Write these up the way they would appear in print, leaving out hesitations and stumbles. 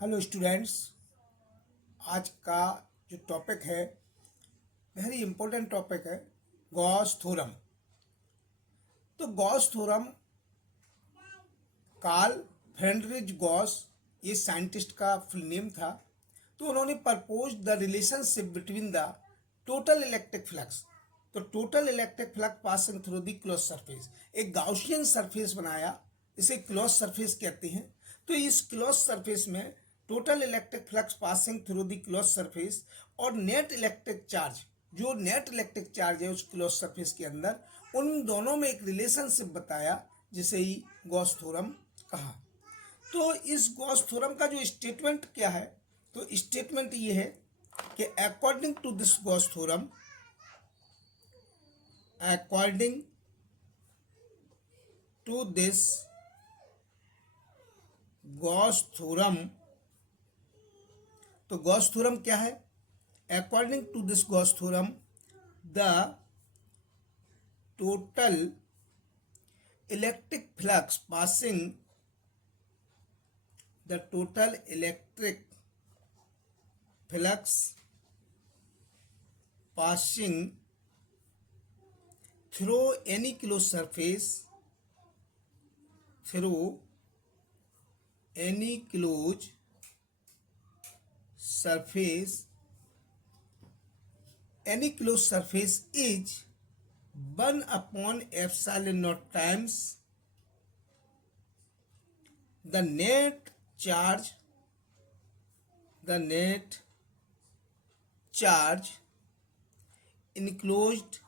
Hello students. आज का जो टॉपिक है वेरी इंपॉर्टेंट टॉपिक है गॉस थ्योरम। तो Gauss theorem Carl Friedrich Gauss, ये साइंटिस्ट का फुल नेम था। तो उन्होंने propose the relationship between the total electric flux. तो total electric flux passing through the close surface, एक गाउसियन सरफेस बनाया, इसे क्लोज सरफेस कहते हैं। तो इस क्लोज सरफेस में total electric flux passing through the close surface और नेट इलेक्ट्रिक चार्ज, जो नेट इलेक्ट्रिक चार्ज है उस क्लोज सरफेस के अंदर, उन दोनों में एक रिलेशनशिप बताया, जिसे ही गॉस थ्योरम कहा। तो इस गॉस थ्योरम का जो स्टेटमेंट क्या है, तो स्टेटमेंट ये है कि according to this Gauss theorem, according to this Gauss theorem, तो गॉस थ्योरम क्या है? According to this Gauss theorem the total electric flux passing, the total electric flux passing through any closed surface, through any closed surface, any closed surface is 1 upon epsilon naught times the net charge, the net charge enclosed,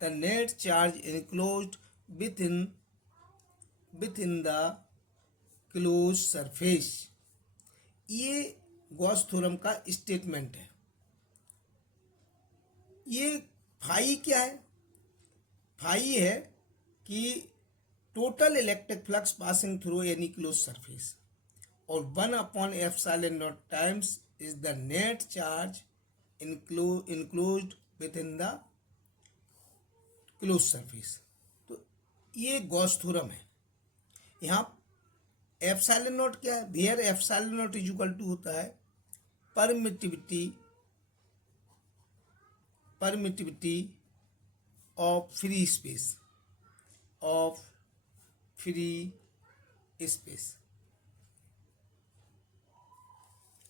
the net charge enclosed within the closed surface। ये Gauss theorem का statement है। ये phi क्या है? Phi है कि total electric flux passing through any close surface, और 1 upon epsilon not times is the net charge enclosed with in the close surface. तो ये गॉस थ्योरम है। यहाँ एप्सिलॉन नॉट क्या है? Where epsilon nought is equal to होता है permittivity of free space, of free space.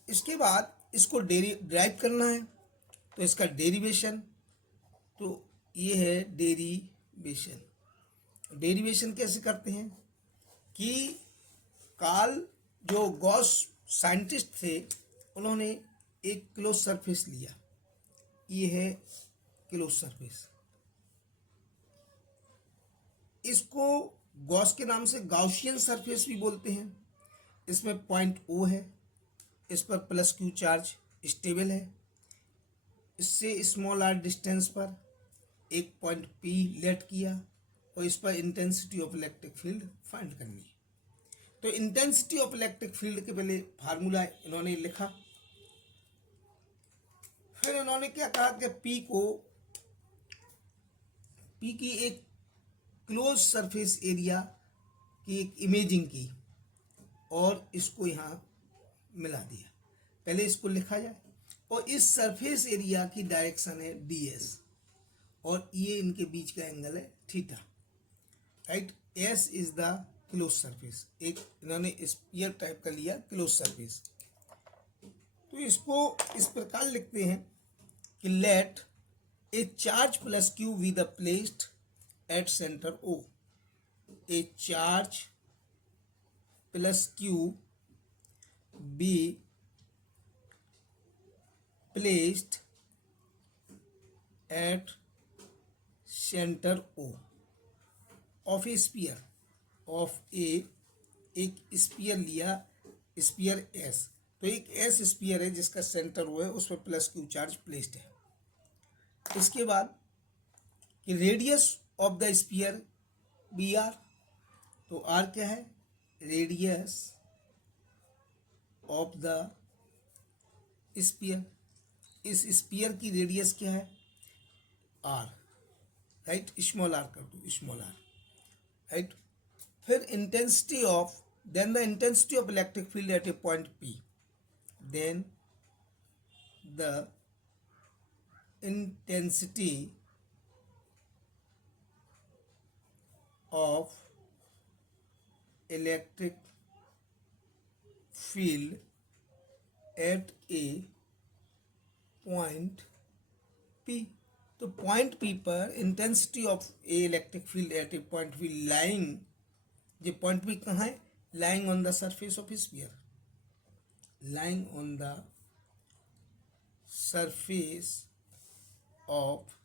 इसके बाद इसको ड्राइव करना है, तो इसका डेरिवेशन, तो ये है डेरिवेशन। डेरिवेशन कैसे करते हैं कि कार्ल, जो गॉस साइंटिस्ट थे, उन्होंने एक क्लोज सरफेस लिया, ये है क्लोज सरफेस। इसको गॉस के नाम से गाउसियन सरफेस भी बोलते हैं। इसमें पॉइंट ओ है, इस पर प्लस क्यू चार्ज स्टेबल है। इससे स्मॉल आर डिस्टेंस पर एक पॉइंट पी लेट किया, और इस पर intensity of electric field find करनी है। तो इंटेंसिटी ऑफ इलेक्ट्रिक फील्ड के पहले फार्मूला इन्होंने लिखा, फिर इन्होंने क्या कहा कि पी की एक क्लोज सरफेस एरिया की एक इमेजिंग की, और इसको यहाँ मिला दिया। पहले इसको लिखा जाए, और इस सरफेस एरिया की डायरेक्शन है ds, और ये इनके बीच का एंगल है theta, right. s is the close surface, एक इन्होंने स्फीयर टाइप का लिया क्लोज सरफेस। तो इसको इस प्रकार लिखते हैं कि let a charge plus q v the placed at centre O, a charge plus q be placed at centre O of a sphere, of एक स्पीयर लिया, स्पीयर S। तो एक S स्पीयर है जिसका सेंटर O है, उस पर plus Q charge placed है। इसके बाद कि radius of the sphere be r, तो R क्या है? रेडियस ऑफ द स्पीयर, इस स्पीयर की रेडियस क्या है? R, right. स्मॉल आर कर दो, स्मॉल आर, राइट। फिर intensity of then the intensity of electric field at a point P, then the intensity of electric field at a point P. तो point P पर intensity of A electric field at A point P lying, ये point P कहाँ है? Lying on the surface of sphere, lying on the surface of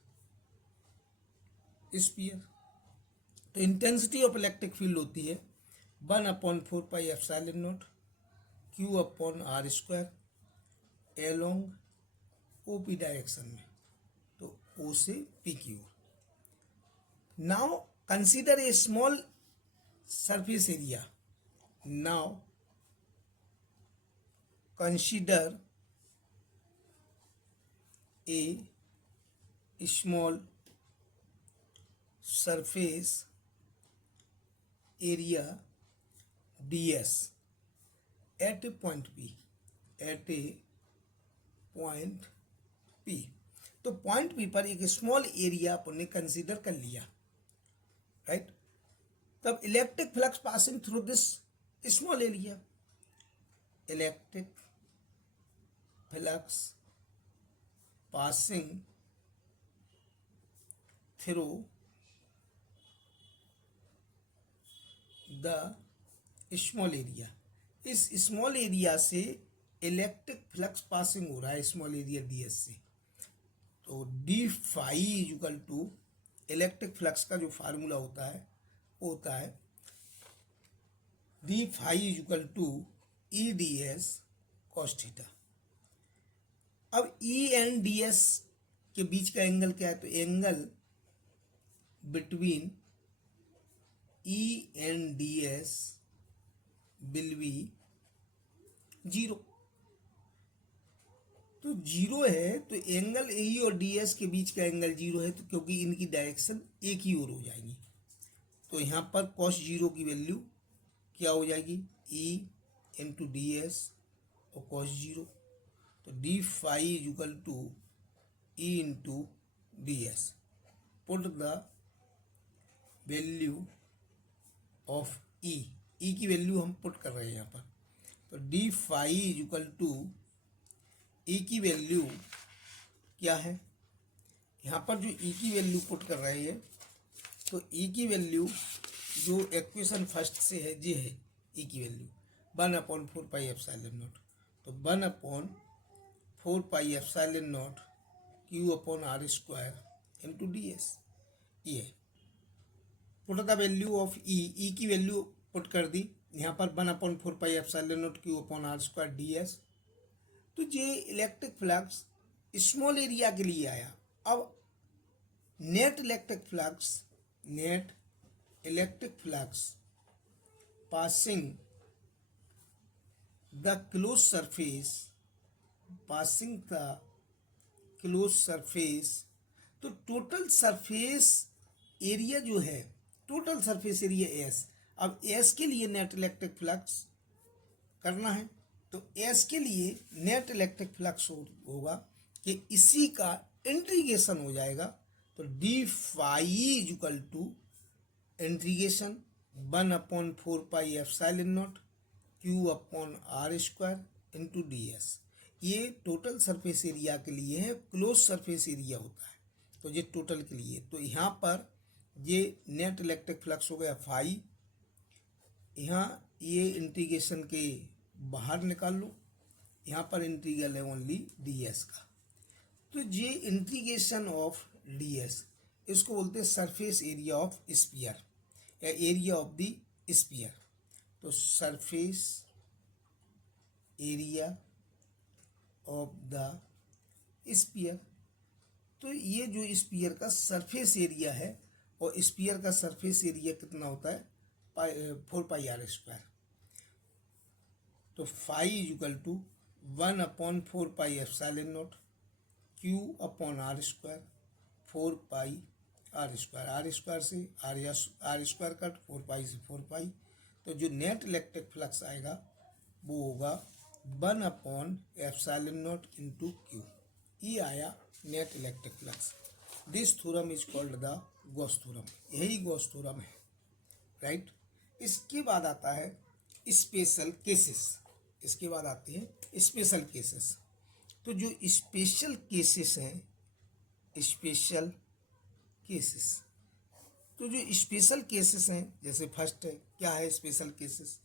sphere. तो intensity of electric field होती है 1/4πε0 Q/r² along OP direction में, तो O से P की ओर। Now consider a small surface area, now consider a small surface area ds at a point P, at a point P। तो point P पर एक स्मॉल एरिया अपन ने consider कर लिया, राइट। तब electric flux passing through this small area, electric flux passing through the small area, इस small area से electric flux passing हो रहा है स्मॉल एरिया ds से। तो D phi equal to electric flux का जो फार्मूला होता है वो होता है d phi equal to E d s cos theta. अब ई एंड डी एस के बीच का एंगल क्या है? तो angle between E and D S will be 0। तो 0 है तो एंगल ए और डी एस के बीच का एंगल 0 है, तो क्योंकि इनकी डायरेक्शन एक ही ओर हो जाएगी, तो यहाँ पर cos 0 की वैल्यू क्या हो जाएगी? ई इंटू डी एस और cos 0। तो D phi equal to E into D S. Put the value of E की वैल्यू हम पुट कर रहे हैं यहाँ पर। तो डी फाई इक्वल टू ई की वैल्यू क्या है? यहाँ पर जो ई की वैल्यू पुट कर रहे हैं, तो ई की वैल्यू जो इक्वेशन फर्स्ट से है ये है ई की वैल्यू 1/4πε0। तो 1/4πε0 Q/r² इंटू डी एस, ये put the value of E की वैल्यू पुट कर दी यहाँ पर 1/4πε0 Q/r² ds। तो ये इलेक्ट्रिक फ्लक्स स्मॉल एरिया के लिए आया। अब net electric flux passing the close surface, तो टोटल सरफेस एरिया जो है, टोटल सरफेस एरिया एस। अब एस के लिए नेट इलेक्ट्रिक फ्लक्स करना है, तो एस के लिए नेट इलेक्ट्रिक फ्लक्स होगा कि इसी का इंटीग्रेशन हो जाएगा। तो D phi equal to integration 1/4πε0 Q/r² into D S. ये टोटल सरफेस एरिया के लिए है, क्लोज सरफेस एरिया होता है, तो ये टोटल के लिए। तो यहाँ पर ये नेट इलेक्ट्रिक फ्लक्स हो गया फाई, यहाँ ये इंटीग्रेशन के बाहर निकाल लो, यहाँ पर इंटीग्रल है ओनली डी एस का। तो ये इंटीग्रेशन ऑफ डी एस, इसको बोलते हैं सरफेस एरिया ऑफ स्फीयर या एरिया ऑफ द स्फीयर। तो surface area of the sphere, तो ये जो स्फीयर का सरफेस एरिया है, और स्फीयर का सरफेस एरिया कितना होता है? 4πr²। तो phi equal to 1/4πε0 Q/r², 4πr², r² से r² कट, 4π से 4π, तो जो नेट इलेक्ट्रिक फ्लक्स आएगा वो होगा 1/ε0 इंटू क्यू। ये आया net electric flux. This theorem is called the Gauss theorem. यही गॉस थ्योरम है, राइट। इसके बाद आता है स्पेशल केसेस। इसके बाद आते हैं स्पेशल केसेस। तो जो स्पेशल केसेस हैं, स्पेशल केसेस, तो जो स्पेशल केसेस हैं, जैसे फर्स्ट है, क्या है स्पेशल केसेस?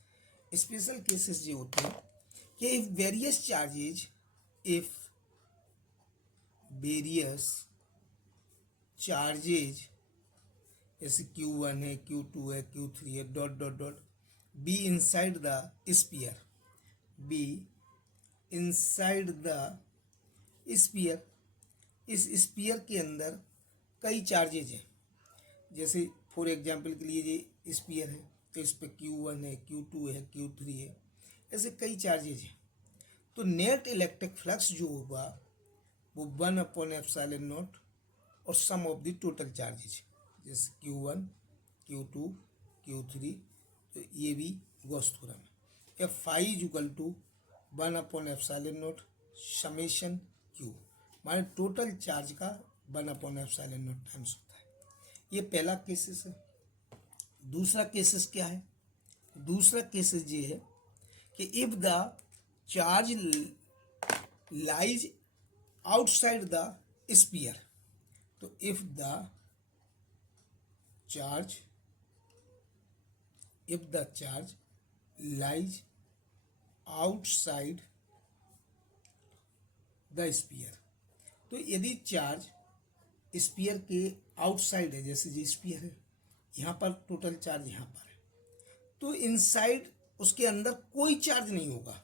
स्पेशल केसेस ये होते हैं कि if various charges, if various charges, जैसे Q1 है, Q2 है, Q3 है, dot dot dot, be inside the sphere, be inside the sphere, इस स्पीयर के अंदर कई चार्जेज हैं। जैसे फॉर एग्जांपल के लिए ये स्पीयर है, तो इस पे Q1 है, Q2 है, Q3 है, ऐसे कई चार्जेज हैं। तो नेट इलेक्ट्रिक फ्लक्स जो होगा वो 1/ε0 और sum of the total charges, जैसे Q1, Q2, Q3, तो ये भी गॉस थ्योरम है। F phi is equal to 1/ε0 summation Q, माने टोटल चार्ज का 1/ε0 टाइम्स होता है। ये पहला केसेस है। दूसरा केसेस क्या है? दूसरा केसेस ये है कि if the charge lies outside the sphere, तो if the charge lies outside the sphere, तो यदि चार्ज स्पीयर के आउटसाइड है, जैसे ये स्पीयर है, यहाँ पर टोटल चार्ज यहाँ पर है, तो इनसाइड उसके अंदर कोई चार्ज नहीं होगा,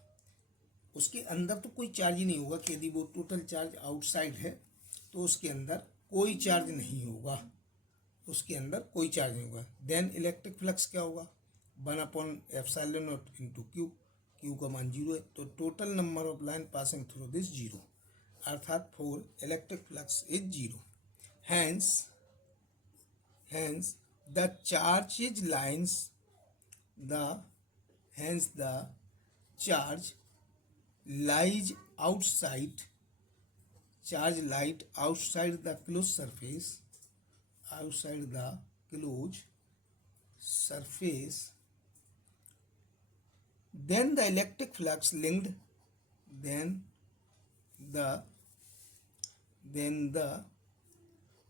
उसके अंदर तो कोई चार्ज ही नहीं होगा। कि यदि वो टोटल चार्ज आउटसाइड है तो उसके अंदर कोई चार्ज नहीं होगा, उसके अंदर कोई चार्ज नहीं होगा। देन इलेक्ट्रिक फ्लक्स क्या होगा? 1/ε0 इंटू क्यू, क्यू का मान 0 है, तो total number of line passing through this 0, अर्थात for electric flux is 0। hence the charge lines, hence the charge lies outside, charge light outside the closed surface, outside the closed surface, then the electric flux linked, then the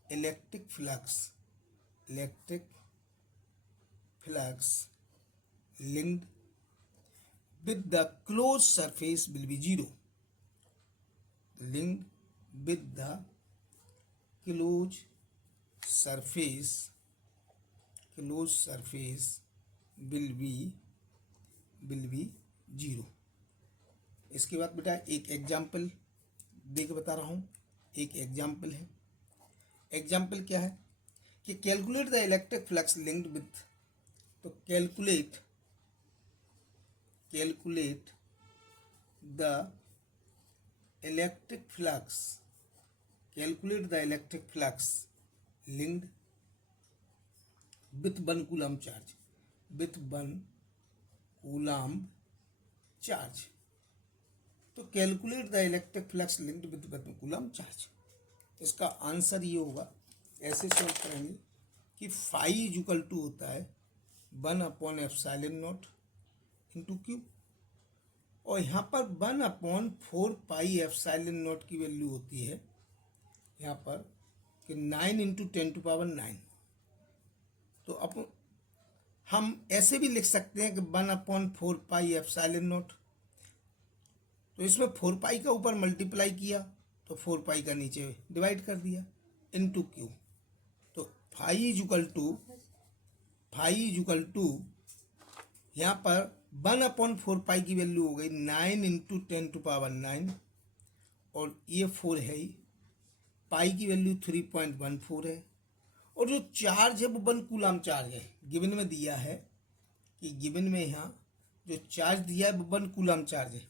electric flux linked with the closed surface will be 0. Linked with the closed surface will be 0. इसके बाद बेटा एक example देख बता रहा हूँ। एक example है। एग्जाम्पल क्या है कि calculate the electric flux linked with, तो calculate the electric flux linked with 1 coulomb charge, with 1 coulomb charge. तो calculate the electric flux linked with 1 coulomb charge, इसका आंसर ये होगा, ऐसे सॉल्व करेंगे कि फाई इज इक्वल टू होता है 1/ε0 इंटू क्यू, और यहाँ पर 1/4πε0 की वैल्यू होती है यहाँ पर कि 9 × 10⁹। तो अब हम ऐसे भी लिख सकते हैं कि 1/4πε0, तो इसमें 4π का ऊपर मल्टीप्लाई किया तो 4π का नीचे डिवाइड कर दिया इनटू क्यू। तो फाई इज इक्वल टू यहाँ पर 1/4π की वैल्यू हो गई 9 × 10⁹, और ये 4 है ही, पाई की वैल्यू 3.14 है, और जो चार्ज है वो 1 कूलम चार्ज है। गिवन में दिया है कि गिवन में यहाँ जो चार्ज दिया है वो 1 कूलम चार्ज है।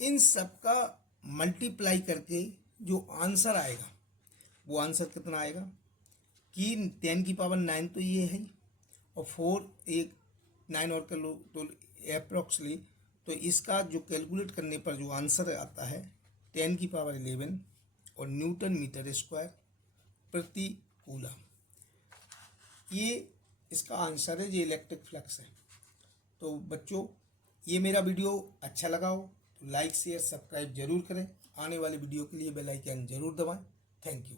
इन सब का मल्टीप्लाई करके जो आंसर आएगा वो आंसर कितना आएगा कि 10⁹ तो ये है, और 4 एक 9 और कर लो तो अप्रॉक्सली, तो इसका जो कैलकुलेट करने पर जो आंसर आता है 10⁻11 और न्यूटन मीटर स्क्वायर प्रति कूलम, ये इसका आंसर है, ये इलेक्ट्रिक फ्लक्स है। तो बच्चों, ये मेरा वीडियो अच्छा लगा हो तो लाइक शेयर सब्सक्राइब जरूर करें। आने वाले वीडियो के लिए बेल आइकन जरूर दबाएं। Thank you.